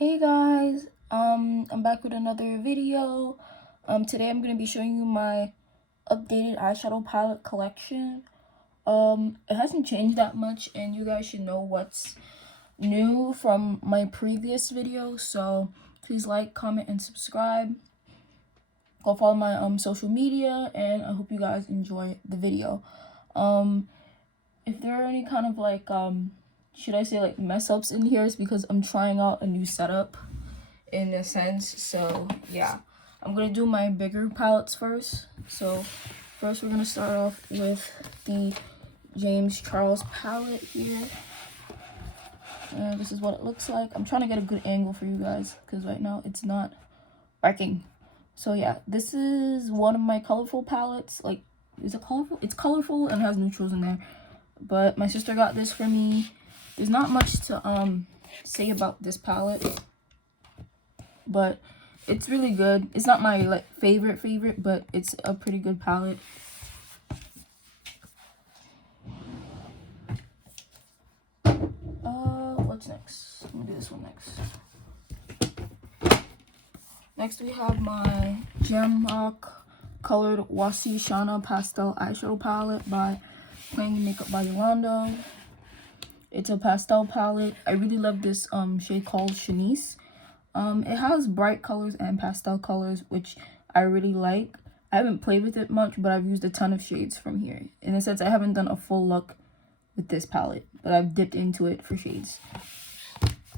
Hey guys, I'm back with another video. Today I'm gonna be showing you my updated eyeshadow palette collection. It hasn't changed that much, and you guys should know what's new from my previous video. So please like, comment, and subscribe. Go follow my social media, and I hope you guys enjoy the video. If there are any kind of like should I say like mess ups in here, it's because I'm trying out a new setup in a sense. So yeah, I'm gonna do my bigger palettes first. So first we're gonna start off with the James Charles palette here, and this is what it looks like. I'm trying to get a good angle for you guys because right now it's not working. So yeah, this is one of my colorful palettes. Like, is it colorful? It's colorful and has neutrals in there, but my sister got this for me. There's not much to say about this palette, but it's really good. It's not my like favorite, but it's a pretty good palette. What's next? I'm gonna do this one next. Next we have my Gem Rock colored Wasi Shana pastel eyeshadow palette by Playing Makeup by Yolanda. It's a pastel palette. I really love this shade called Shanice. It has bright colors and pastel colors, which I really like. I haven't played with it much, but I've used a ton of shades from here. In a sense, I haven't done a full look with this palette, but I've dipped into it for shades.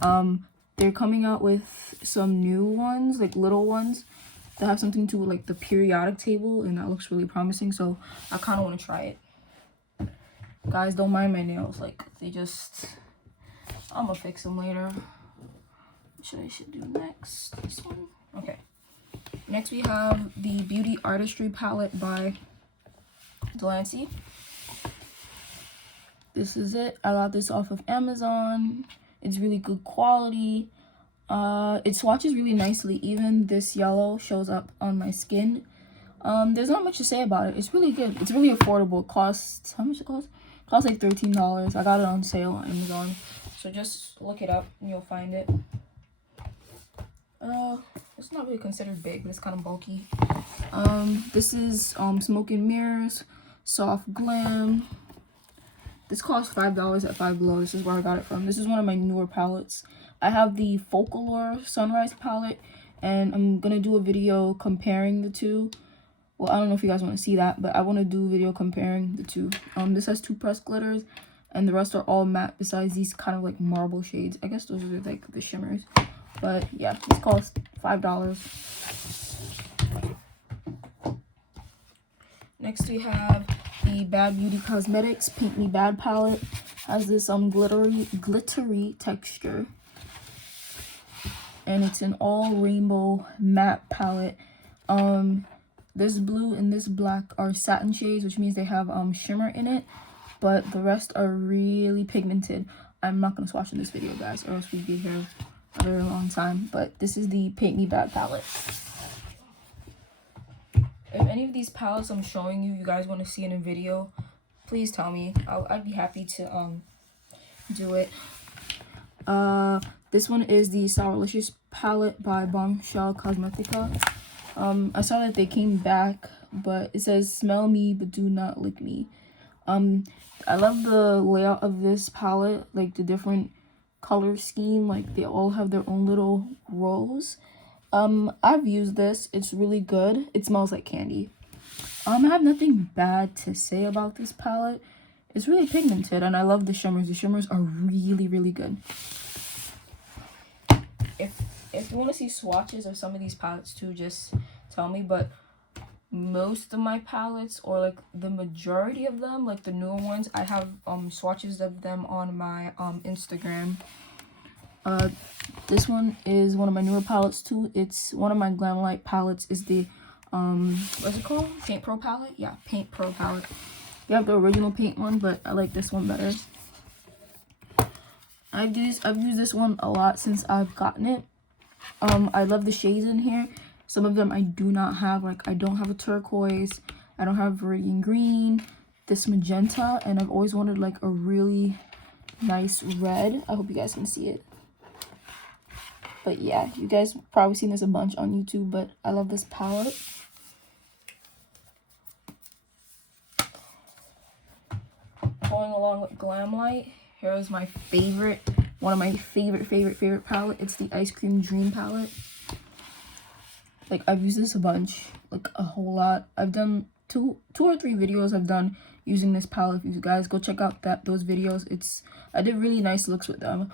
They're coming out with some new ones, like little ones, that have something to do with like the periodic table, and that looks really promising, so I kind of want to try it. Guys, don't mind my nails, like they just, I'm gonna fix them later. What should do next? This one? Okay. Next we have the Beauty Artistry palette by Delancey. This is it. I got this off of Amazon. It's really good quality. It swatches really nicely. Even this yellow shows up on my skin. There's not much to say about it. It's really good. It's really affordable. It costs, how much it costs? It costs like $13. I got it on sale on Amazon. So just look it up and you'll find it. It's not really considered big, but it's kind of bulky. This is Smoke and Mirrors Soft Glam. This costs $5 at Five Below. This is where I got it from. This is one of my newer palettes. I have the Folklore Sunrise palette, and I'm gonna do a video comparing the two. Well, I don't know if you guys want to see that, but I want to do a video comparing the two. This has two pressed glitters, and the rest are all matte besides these kind of like marble shades. I guess those are like the shimmers. But yeah, this costs $5. Next we have the Bad Beauty Cosmetics Paint Me Bad palette. Has this glittery texture, and it's an all rainbow matte palette. This blue and this black are satin shades, which means they have shimmer in it, but the rest are really pigmented. I'm not gonna swatch in this video, guys, or else we'd be here a very long time. But this is the Paint Me Bad palette. If any of these palettes I'm showing you guys want to see in a video, please tell me. I'd be happy to do it. This one is the Sourlicious palette by Bombshell Cosmetica. I saw that they came back, but it says smell me but do not lick me. I love the layout of this palette, like the different color scheme, like they all have their own little rows. I've used this. It's really good. It smells like candy. I have nothing bad to say about this palette. It's really pigmented, and I love the shimmers. The shimmers are really good. If you want to see swatches of some of these palettes too, just tell me. But most of my palettes, or like the majority of them, like the newer ones, I have swatches of them on my Instagram. This one is one of my newer palettes too. It's one of my Glamlight palettes. Is the what's it called? Paint Pro palette? Yeah, Paint Pro palette. You have the original paint one, but I like this one better. I've used this one a lot since I've gotten it. I love the shades in here. Some of them I do not have. Like, I don't have a turquoise. I don't have Viridian Green. This magenta, and I've always wanted like a really nice red. I hope you guys can see it. But yeah, you guys probably seen this a bunch on YouTube, but I love this palette. Going along with Glam Light, here is my favorite, one of my favorite palette. It's the Ice Cream Dream palette. Like, I've used this a bunch, like a whole lot. I've done two or three videos I've done using this palette. If you guys go check out those videos, I did really nice looks with them.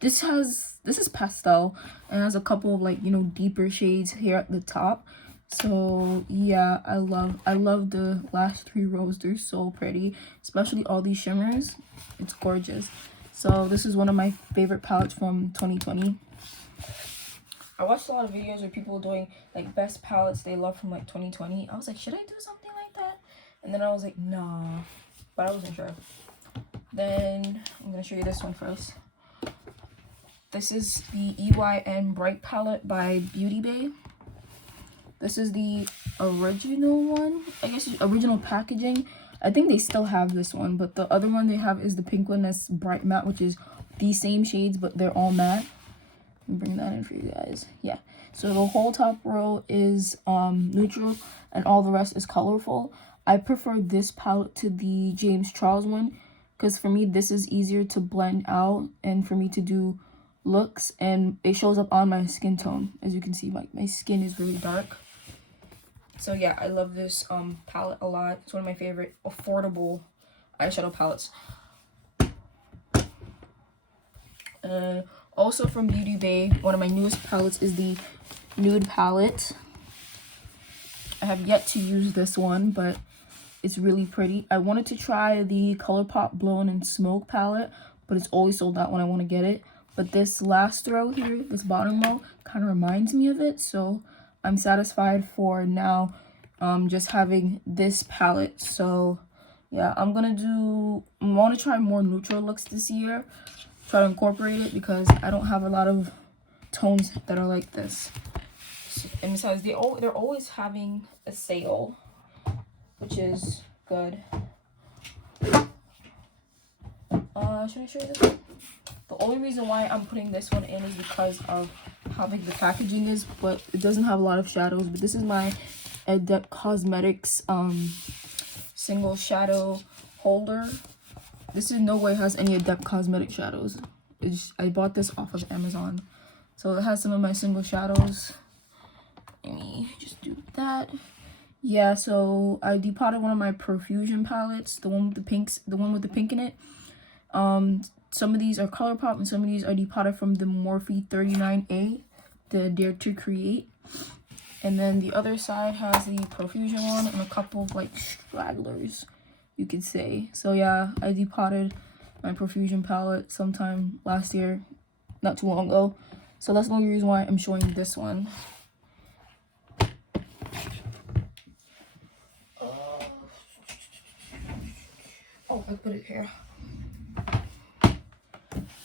This is pastel and has a couple of, like, you know, deeper shades here at the top. So yeah, I love the last 3 rows. They're so pretty, especially all these shimmers. It's gorgeous. So this is one of my favorite palettes from 2020. I watched a lot of videos where people were doing like best palettes they love from like 2020. I was like, should I do something like that? And then I was like, nah, but I wasn't sure. Then I'm gonna show you this one first. This is the EYN Bright palette by Beauty Bay. This is the original one, I guess, original packaging. I think they still have this one, but the other one they have is the pink one that's Bright Matte, which is the same shades, but they're all matte. Let me bring that in for you guys. Yeah, so the whole top row is neutral and all the rest is colorful. I prefer this palette to the James Charles one because for me this is easier to blend out and for me to do looks, and it shows up on my skin tone. As you can see, my skin is really dark. So yeah, I love this palette a lot. It's one of my favorite affordable eyeshadow palettes. Also from Beauty Bay, one of my newest palettes is the Nude palette. I have yet to use this one, but it's really pretty. I wanted to try the ColourPop Blown in Smoke palette, but it's always sold out when I want to get it. But this last row here, this bottom row, kind of reminds me of it. So I'm satisfied for now just having this palette. So yeah, I want to try more neutral looks this year. Try to incorporate it because I don't have a lot of tones that are like this. And besides, they're always having a sale, which is good. Should I show you this one? The only reason why I'm putting this one in is because of how big the packaging is, but it doesn't have a lot of shadows. But this is my Adept Cosmetics single shadow holder. This in no way has any Adept Cosmetic shadows. I bought this off of Amazon. So it has some of my single shadows. Let me just do that. Yeah, so I depotted one of my Profusion palettes, the one with the pink in it. Some of these are ColourPop and some of these are depotted from the Morphe 39A, the Dare to Create. And then the other side has the Profusion one and a couple of like stragglers, you could say. So yeah, I depotted my Profusion palette sometime last year, not too long ago. So that's the only reason why I'm showing this one. Oh, I put it here.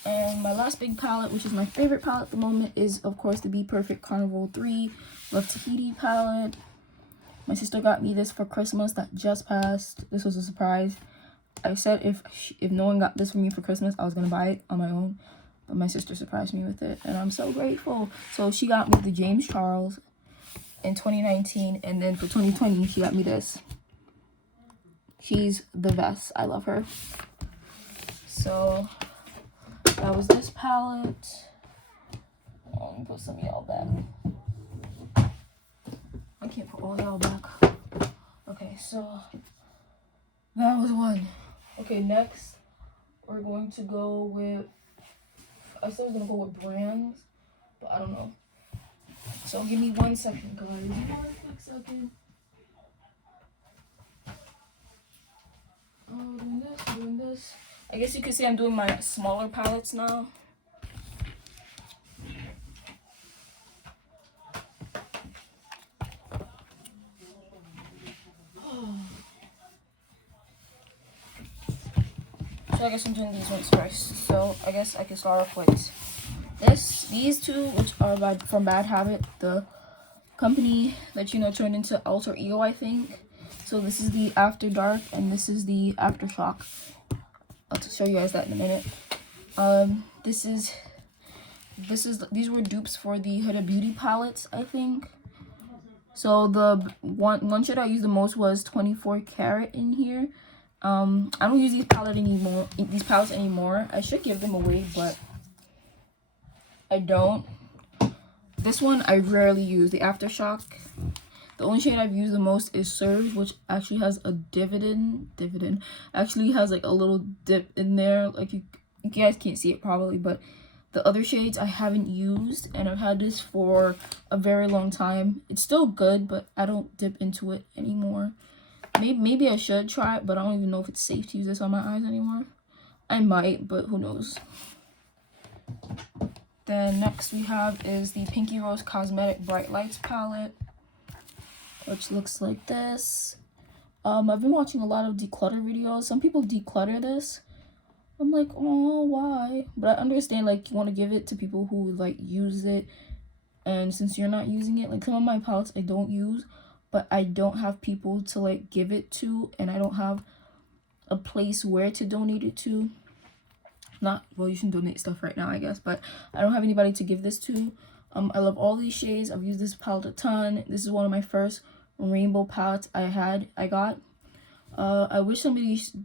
And my last big palette, which is my favorite palette at the moment, is of course the Be Perfect Carnival 3 Love Tahiti palette. My sister got me this for Christmas that just passed. This was a surprise. I said if no one got this for me for Christmas, I was gonna buy it on my own, but my sister surprised me with it, and I'm so grateful. So she got me the James Charles in 2019, and then for 2020 she got me this. She's the best. I love her. So that was this palette. Oh, let me put some of y'all back. I can't put all y'all back. Okay, so that was one. Okay, next we're going to go with, I said I was gonna go with brands, but I don't know. So give me 1 second, guys. 1 quick second. Doing this. I guess you could say I'm doing my smaller palettes now. So I guess I'm doing these ones first. So I guess I can start off with these two, which are from Bad Habit, the company that turned into Alter Ego, I think. So this is the After Dark and this is the Aftershock. I'll show you guys that in a minute. This is these were dupes for the Huda Beauty palettes, I think. So the one shade I used the most was 24 karat in here. I don't use these palettes anymore. I should give them away, but I don't. This one I rarely use, the Aftershock. The only shade I've used the most is Surge, which actually has a dividend. Actually has like a little dip in there. Like you guys can't see it probably, but the other shades I haven't used, and I've had this for a very long time. It's still good, but I don't dip into it anymore. Maybe I should try it, but I don't even know if it's safe to use this on my eyes anymore. I might, but who knows. Then next we have is the Pinky Rose Cosmetic Bright Lights palette, which looks like this. I've been watching a lot of declutter videos. Some people declutter this. I'm like, oh, why? But I understand, like, you want to give it to people who, like, use it. And since you're not using it, like, some of my palettes I don't use, but I don't have people to, like, give it to. And I don't have a place where to donate it to. Well, you can donate stuff right now, I guess. But I don't have anybody to give this to. I love all these shades. I've used this palette a ton. This is one of my first rainbow palettes I got. I wish some of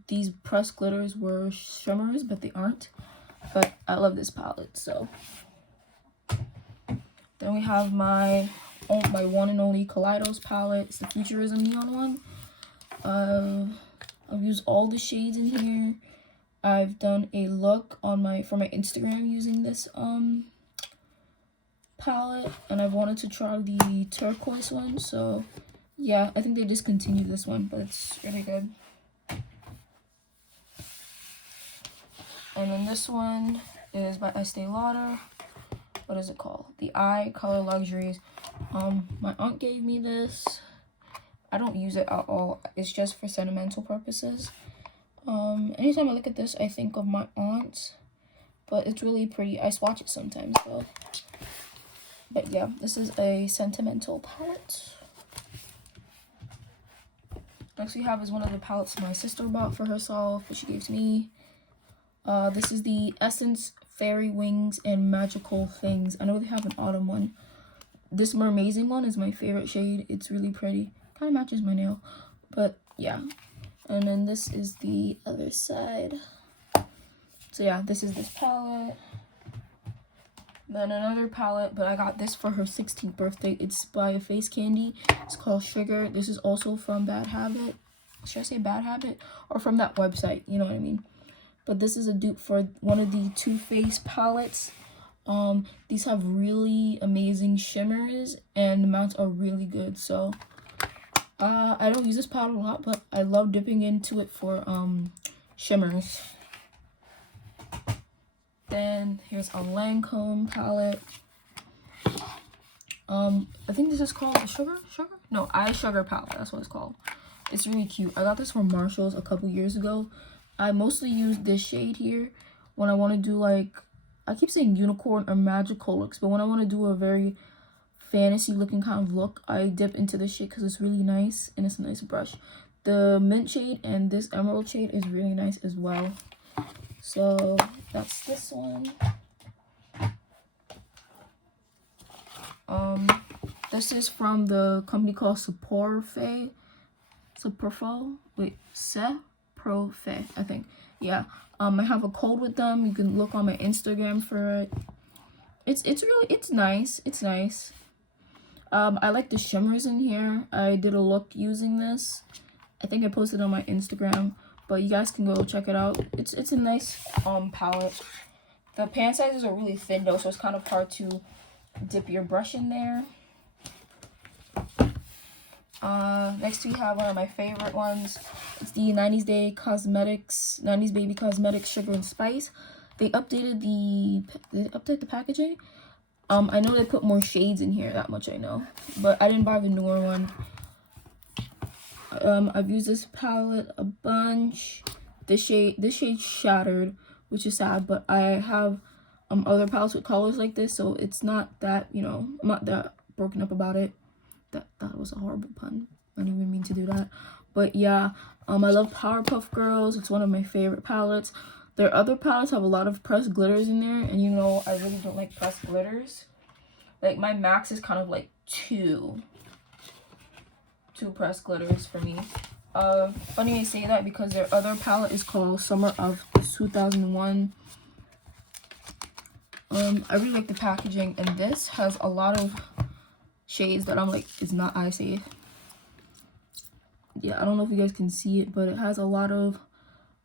these pressed glitters were shimmers, but they aren't. But I love this palette. So then we have my one and only Kaleidos palette. It's the Futurism Neon one. I've used all the shades in here. I've done a look on for my Instagram using this palette, and I've wanted to try the turquoise one. So yeah, I think they discontinued this one, but it's really good. And then this one is by Estee Lauder. What is it called? The Eye Color Luxuries. My aunt gave me this. I don't use it at all. It's just for sentimental purposes. Anytime I look at this, I think of my aunt. But it's really pretty. I swatch it sometimes though. But yeah, this is a sentimental palette. Next we have is one of the palettes my sister bought for herself, which she gave to me. This is the Essence Fairy Wings and Magical Things. I know they have an autumn one. This Mermazing one is my favorite shade. It's really pretty. Kind of matches my nail. But yeah. And then this is the other side. So yeah, this is this palette. Then another palette, but I got this for her 16th birthday. It's by Face Candy. It's called Sugar. This is also from Bad Habit. Should I say Bad Habit? Or from that website, you know what I mean? But this is a dupe for one of the Too Faced palettes. These have really amazing shimmers, and the mounts are really good. So I don't use this palette a lot, but I love dipping into it for shimmers. Then here's a Lancome palette. I think this is called a Sugar? No, Eye Sugar palette. That's what it's called. It's really cute. I got this from Marshall's a couple years ago. I mostly use this shade here when I want to do, like, I keep saying unicorn or magical looks, but when I want to do a very fantasy looking kind of look, I dip into this shade because it's really nice and it's a nice brush. The mint shade and this emerald shade is really nice as well. So that's this one. This is from the company called Sephora. Wait, Sephora, I think. Yeah. I have a code with them. You can look on my Instagram for it. It's nice. It's nice. I like the shimmers in here. I did a look using this. I think I posted on my Instagram, but you guys can go check it out. It's a nice palette. The pan sizes are really thin though, so it's kind of hard to dip your brush in there. Next we have one of my favorite ones. It's the 90s Baby Cosmetics Sugar and Spice. They updated the packaging. I know they put more shades in here, that much I know, but I didn't buy the newer one. I've used this palette a bunch. This shade Shattered, which is sad, but I have other palettes with colors like this, so it's not that, you know, I'm not that broken up about it. That was a horrible pun. I didn't even mean to do that. But yeah, I love Powerpuff Girls. It's one of my favorite palettes. Their other palettes have a lot of pressed glitters in there, and you know I really don't like pressed glitters. Like my max is kind of like two pressed glitters for me. Funny I say that because their other palette is called Summer of 2001. I really like the packaging, and this has a lot of shades that I'm like, it's not eye safe. Yeah, I don't know if you guys can see it, but it has a lot of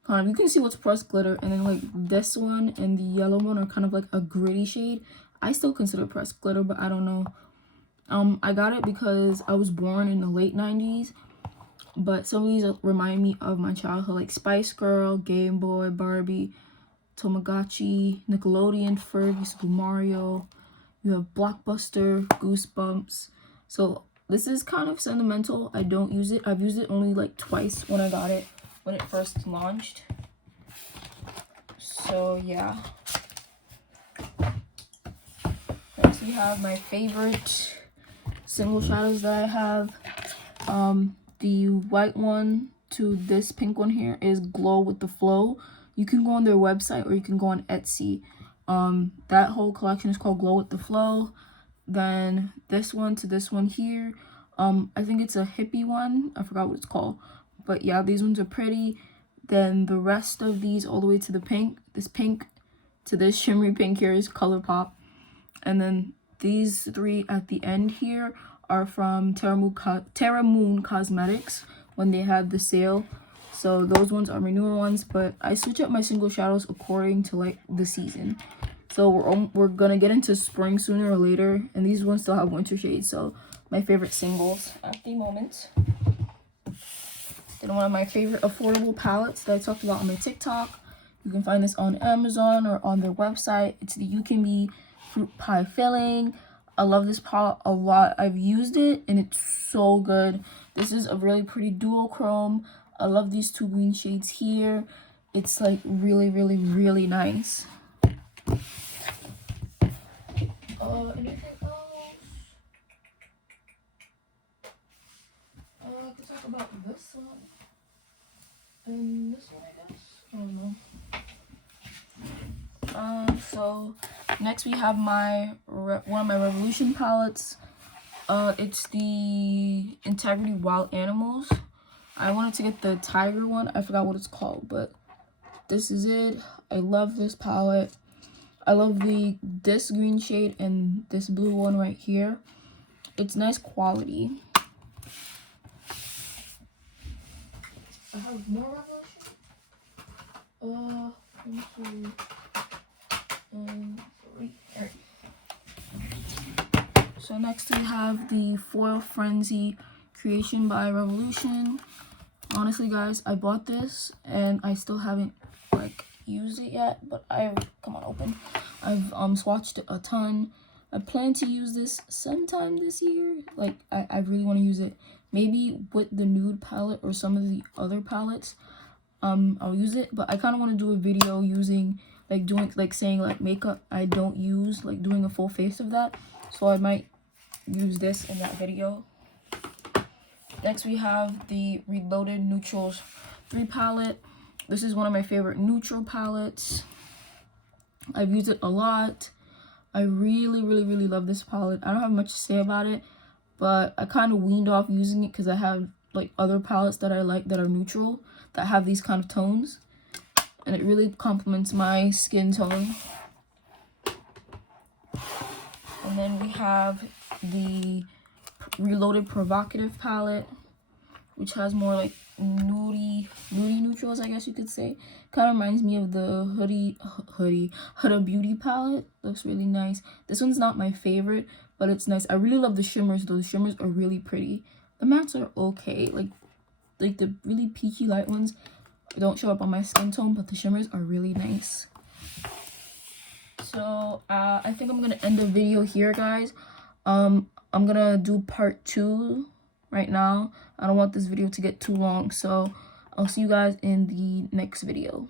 kind of, you can see what's pressed glitter, and then like this one and the yellow one are kind of like a gritty shade. I still consider pressed glitter, but I don't know. I got it because I was born in the late 90s, but some of these remind me of my childhood, like Spice Girl, Game Boy, Barbie, Tamagotchi, Nickelodeon, Fergie, Super Mario. You have Blockbuster, Goosebumps. So this is kind of sentimental. I don't use it. I've used it only like twice when I got it, when it first launched. So yeah. Next we have my favorite single shadows that I have. The white one to this pink one here is Glow with the Flow. You can go on their website or you can go on Etsy. That whole collection is called Glow with the Flow. Then this one to this one here, I think it's a hippie one. I forgot what it's called, but yeah, these ones are pretty. Then the rest of these all the way to the pink, this pink to this shimmery pink here is ColourPop. And then these three at the end here are from Terra Moon Cosmetics when they had the sale. So those ones are my newer ones, but I switch up my single shadows according to like the season. So we're gonna get into spring sooner or later, and these ones still have winter shades. So my favorite singles at the moment. Then one of my favorite affordable palettes that I talked about on my TikTok. You can find this on Amazon or on their website. It's the You Can Be Fruit Pie Filling. I love this palette a lot. I've used it and it's so good. This is a really pretty dual chrome. I love these two green shades here. It's like really, really, really nice. Anything else? To talk about this one and this one, I guess. I don't know. So next we have one of my Revolution palettes. It's the Integrity Wild Animals. I wanted to get the tiger one. I forgot what it's called, but this is it. I love this palette. I love this green shade and this blue one right here. It's nice quality. I have more Revolution. So next we have the Foil Frenzy Creation by Revolution. Honestly, guys, I bought this and I still haven't like used it yet, but I've swatched it a ton. I plan to use this sometime this year. Like I really want to use it, maybe with the nude palette or some of the other palettes. I'll use it, but I kind of want to do a video using saying like makeup I don't use, like doing a full face of that. So I might use this in that video. Next we have the Reloaded Neutrals 3 palette. This is one of my favorite neutral palettes. I've used it a lot. I really, really, really love this palette. I don't have much to say about it, but I kind of weaned off using it because I have like other palettes that I like that are neutral, that have these kind of tones, and it really complements my skin tone. And then we have the Reloaded Provocative palette, which has more like nudie neutrals, I guess you could say. Kind of reminds me of the Huda Beauty palette. Looks really nice. This one's not my favorite, but it's nice. I really love the shimmers though. The shimmers are really pretty. The mattes are okay. Like the really peachy light ones don't show up on my skin tone, but the shimmers are really nice. So I think I'm gonna end the video here, guys. I'm gonna do part 2 right now. I don't want this video to get too long, so I'll see you guys in the next video.